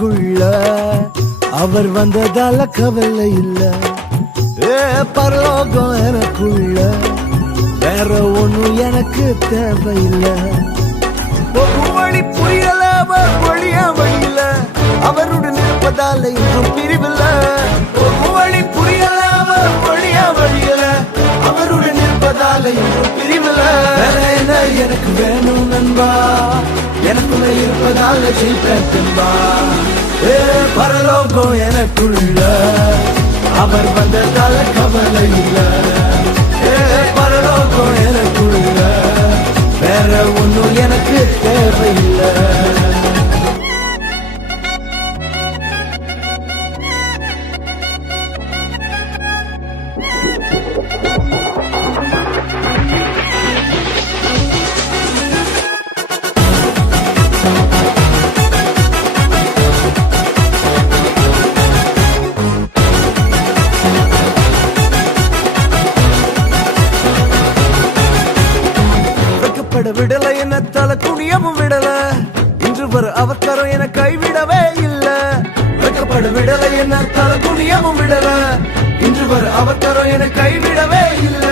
எனக்குள்ள அவர் வந்ததால கவலை இல்ல. பரலோகம் எனக்குள்ள வேற ஒண்ணும் எனக்கு தேவையில்லை. வழி புரியல அவர் வழியா வழியில அவருடன் இருப்பதால இன்றும் பிரிவில்ல. வழி புரியல அவர் வழியா வழியில அவருடன் இருப்பதால இன்றும் பிரிவில்ல. வேற என்ன எனக்கு வேணும் நண்பா, எனக்குள்ள இருப்பதால ஜெயிப்பேன் தெம்பா. பரலோகம் எனக்குள்ள அவர் வந்ததால கவலை இல்ல. பரலோகம் எனக்குள்ள வேற ஒண்ணும் எனக்கு தேவையில்லை. விடல என்ன தலை குனியவும் விடல, இன்று வர அவர் கரம் என கைவிடவே இல்ல. வெட்கப்பட விடல என்ன தலை குனியவும் விடல, இன்று வர அவர் கரம் என கைவிடவே இல்ல.